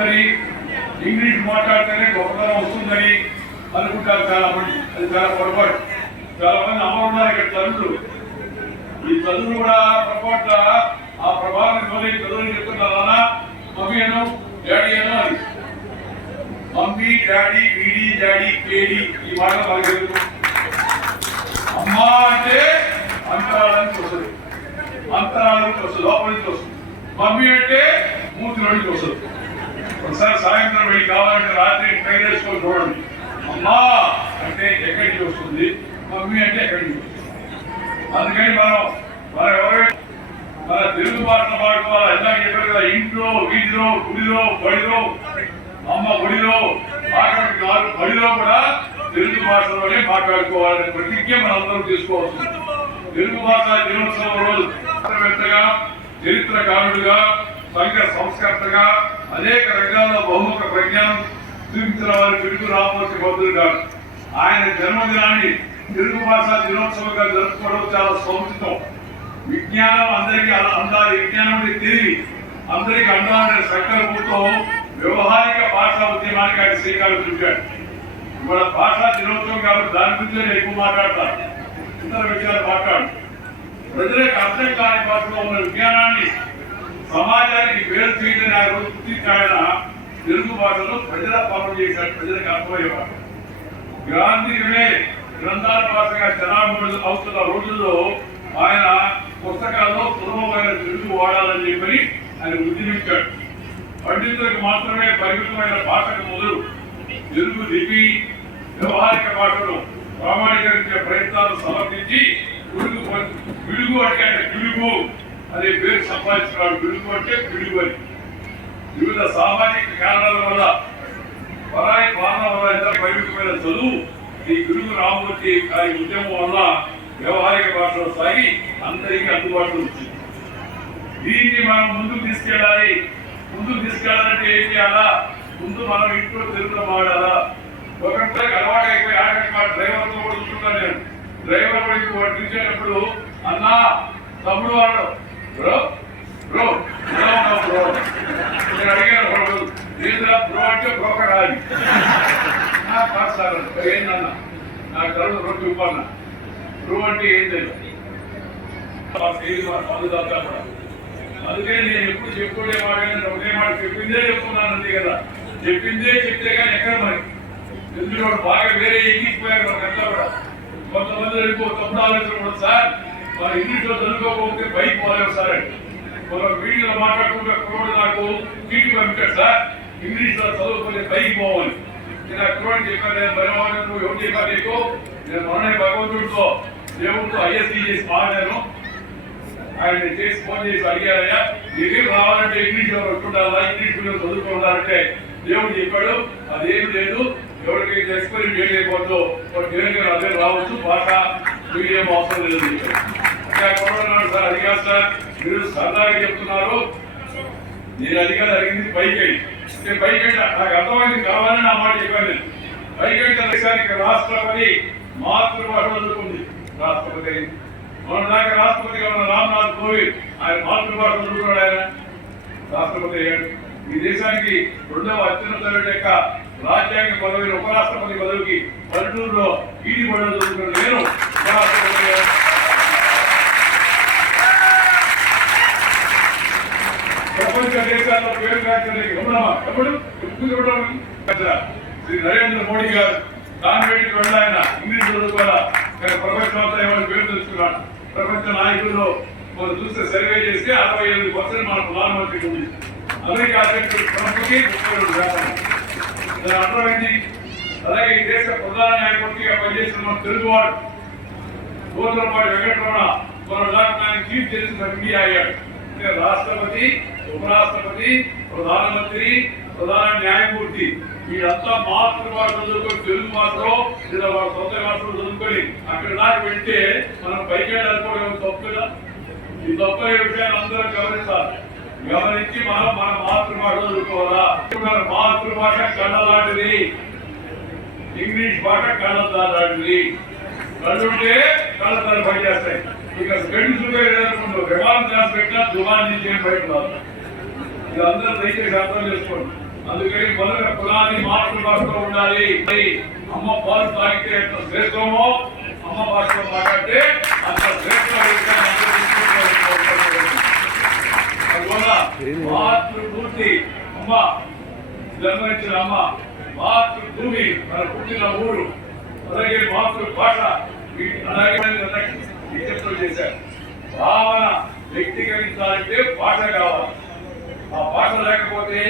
ఉందని, ఇంగ్లీష్ మాట్లాడితేనే గొప్పతనం వస్తుందని అనుకుంటారు చాలా మంది. అది చాలా పొరపాటు. చాలా మంది అమ్మ ఉన్నారు ఇక్కడ తల్లులు. ఈ చదువులు కూడా పొరపాటు ఆ ప్రభావం చదువుని చెప్తున్నారా మమ్మీ అను డాడీ అను అని. మమ్మీ డాడీ వీడి డాడీ కేడి ఈ మాట మనకు తెలుసు. అమ్మ అంటే అంతరాళానికి వస్తుంది, అంతరాళానికి వస్తుంది, లోపల నుంచి వస్తుంది. మమ్మీ అంటే మూతి నుంచి వస్తుంది. ఒకసారి సాయంత్రం వెళ్ళి కావాలంటే రాత్రి ట్రై చేసుకొని చూడండి. అమ్మా అంటే ఎక్కడి నుంచి వస్తుంది, మమ్మీ అంటే ఎక్కడి నుంచి వస్తుంది. అందుకని మనం ఎవరైనా మన తెలుగు భాష మాట్లాడుకోవాలి. ఇందాక చెప్పారు కదా, ఇంట్లో వీధిలో గుడిలో బడిలో అమ్మ గుడిలో ఆఖరికి బడిలో కూడా తెలుగు భాషలోనే మాట్లాడుకోవాలని ప్రతిజ్ఞ మనందరం తీసుకోవచ్చు. తెలుగు భాష దినోత్సవం రోజు శాస్త్రవేత్తగా, చరిత్రకారుడుగా, సంఘ సంస్కర్తగా అనేక రంగాల్లో బహుముఖ ప్రజ్ఞానం చూపించిన వారి పిడుగు రామమూర్తి భద్రుడు గారు. ఆయన జన్మదినాన్ని తెలుగు భాష దినోత్సవంగా జరుపుకోవడం చాలా సముచితం. విజ్ఞానం అందరికీ అందాలి, విజ్ఞానం తెలివి అందరికీ అందాలనే సంకల్పంతో వ్యవహారిక భాషా ఉద్యమానికి ఆయన శ్రీకారం చుట్టాడు. ఇవాళ భాషా దినోత్సవం కాబట్టి దాని గురించి నేను ఎక్కువ మాట్లాడతాను, ఇతర విషయాలు మాట్లాడు. ప్రజలకు అర్థం కాని భాషలో ఉన్న విజ్ఞానాన్ని సమాజానికి వేరు చేయడం ఆయన గుర్తించాయన తెలుగు భాషలో ప్రజల పాలన చేశాడు, ప్రజలకు అర్థమయ్యేవాడు. గాంధీనే గ్రంథాల భాషగా జనాభా అవుతున్న రోజుల్లో ఆయన పుస్తకాల్లో సులభమైన తెలుగు వాడాలని చెప్పి ఆయన ఉద్యమించాడు. పండితులకు మాత్రమే పరిమితమైన భాషకు మొదలు తెలుగు లిపి వ్యవహారిక భాషను ప్రామాణీకరించే ప్రయత్నాలు సమర్పించి పిడుగు అంటే ఆయన పిడుగు అనే పేరు సంపాదించున్నాడు. పిడుగు అంటే పిడుగు అని. వివిధ సామాజిక కారణాల వల్ల పరాయి పాలన వల్ల ఎంత పరిమితమైన చదువు ఈ పిడుగు రామమూర్తి గారి ఉద్యమం వల్ల వ్యవహారిక భాషలో సాగి అందరికీ అందుబాటులో వచ్చింది. దీన్ని మనం ముందుకు తీసుకెళ్ళాలి. ముందుకు తీసుకెళ్ళాలంటే ఏం చేయాలా? ముందు మనం ఇంట్లో తెలుగులో మాట్లాడాలా. ఒకరికి అలవాటు అయిపోయి ఆఖరికి మా డ్రైవర్తో కూడా చూసుకుంటాను నేను. డ్రైవర్ కూడా చూసేటప్పుడు అన్నా తమ్ముడు వాడు బ్రో బ్రో బ్రో నేను అడిగాను, ఏంద్రా బ్రో అంటే బ్రోకర్ రాదు కాదు సార్. ఏందన్నా నా కరువు రొట్టి ఇవ్వన్నా బ్రో అంటే ఏం తెలియదు. అందుకే నేను ఎప్పుడు చెప్పుకోలే మాట ఒకే మాట చెప్పిందే చెప్తున్నాను అంతే కదా. చెప్పిందే చెప్తే కానీ ఎక్కడ మరి ఎందుకు బాగా వేరే ఎక్కిపోయారు మనకంతా కూడా. కొంతమంది తొమ్మిది ఆలోచన సార్ మన ఇంగ్లీష్లో చదువుకోకపోతే బైక్ పోలేవు సార్ అంటే మనం వీడియోలో మాట్లాడుకుంటే కురోడు నాకు టీటీ పంపించాడు సార్ ఇంగ్లీష్లో చదువుకోలే బైక్ పోవాలి. నేను ఆ కురోడు చెప్పాను, బలవాడు నువ్వు ఎవరు చెప్పాను నీకు? నేను మొన్న భగవంతుడితో దేవుడితో ఐఎస్సీ చేసి మాట్లాడాను. ఆయన చేసి ఫోన్ చేసి అడిగారయ్యా నీకేం రావాలంటే ఇంగ్లీష్ లో ఉండాలా, ఇంగ్లీష్ మీడియం చదువుకోవాలంటే దేవుడు చెప్పాడు అదేం లేదు, ఎవరికైతే ఎక్స్పైరీ డేట్ అయిపోతుందో దేవుడికి అదే రావచ్చు, భాష మీడియం అవసరం లేదు చెప్పాడు. సార్ అడిగారు సార్ మీరు సరదాగా చెప్తున్నారు, నేను అడిగింది పైకి అంటే పైకి నాకు అర్థమైంది కావాలని నా మాట చెప్పాను. నేను పైకి రాష్ట్రపతి మాతృభాష చదువుకుంది. రాష్ట్రపతి మన దాకా రాష్ట్రపతిగా ఉన్న రామ్నాథ్ కోవింద్ ఆయన మాతృభాష చదువుకున్నాడు. ఆయన రాష్ట్రపతి అయ్యాడు. ఈ దేశానికి రెండవ అత్యున్నత యొక్క రాజ్యాంగ పదవి ఉపరాష్ట్రపతి పదవికి పల్లెటూరులో ఈడి పడవ చదువుకున్నాడు. నేను ఉపరాష్ట్రపతి ప్రపంచ దేశాల్లో పేరు కాల్చడానికి ఉన్నామా ఎప్పుడు శ్రీ నరేంద్ర మోడీ గారు కాన్వెంట్కి వెళ్ళాయన ఇంగ్లీష్ చదువుకోవాలా ప్రపంచంతో ఏమైనా పేరు తెలుసుకున్నాడు. ప్రపంచ నాయకుల్లో మనం చూస్తే సర్వే చేస్తే 68% మన ప్రధానమంత్రికి ఉంది. అమెరికా అధ్యక్షుడు ట్రంప్కి 32%. అర్థమైంది. అలాగే ఈ దేశ ప్రధాన న్యాయమూర్తిగా పనిచేసిన మన తెలుగువాడు గోత్రపాటి వెంకటరమణ మన దాకా చీఫ్ జస్టిస్ ఆఫ్ ఇండియా అయ్యాడు. రాష్ట్రపతి, ఉపరాష్ట్రపతి, ప్రధానమంత్రి, ప్రధాన న్యాయమూర్తి వీళ్ళంతా మాతృభాష చదువుకొని తెలుగు భాషలో లేదా వాళ్ళ సొంత భాషలో చదువుకొని అక్కడ దాకా వెళ్తే మనం పైకి అనుకోవడం తప్పు కదా. ఈ తప్పు అయ్యే విషయాన్ని అందరూ గమనించాలి. గమనించి మనం మన మాతృభాష చదువుకోవాలా. మాతృభాష కళ్ళలాంటిది, ఇంగ్లీష్ భాష కళ్ళలాంటిది. కళ్ళుంటే కళ్ళతలు పనిచేస్తాయి. ఇక స్పెండ్స్ విమానం క్లాస్ పెట్టినా దుబాన్ నుంచి ఏం బయట రాదు. ఇది అందరూ దయచేసి అర్థం చేసుకోండి. అందుకని మొదట పునాది మాతృభాషలో ఉండాలి. అమ్మ పాలు తాగితే ఎంత శ్రేష్టమో అమ్మ భాషలో మాట్లాడితే అంత శ్రేష్ట. అందువల్ల మాతృమూర్తి అమ్మ, జన్మనిచ్చిన అమ్మ, మాతృభూమి, మన పుట్టిన ఊరు, అలాగే మాతృభాష, అలాగే విజ్ఞప్తులు చేశారు. భావన వ్యక్తీకరించాలంటే భాష కావాలి. ఆ భాష లేకపోతే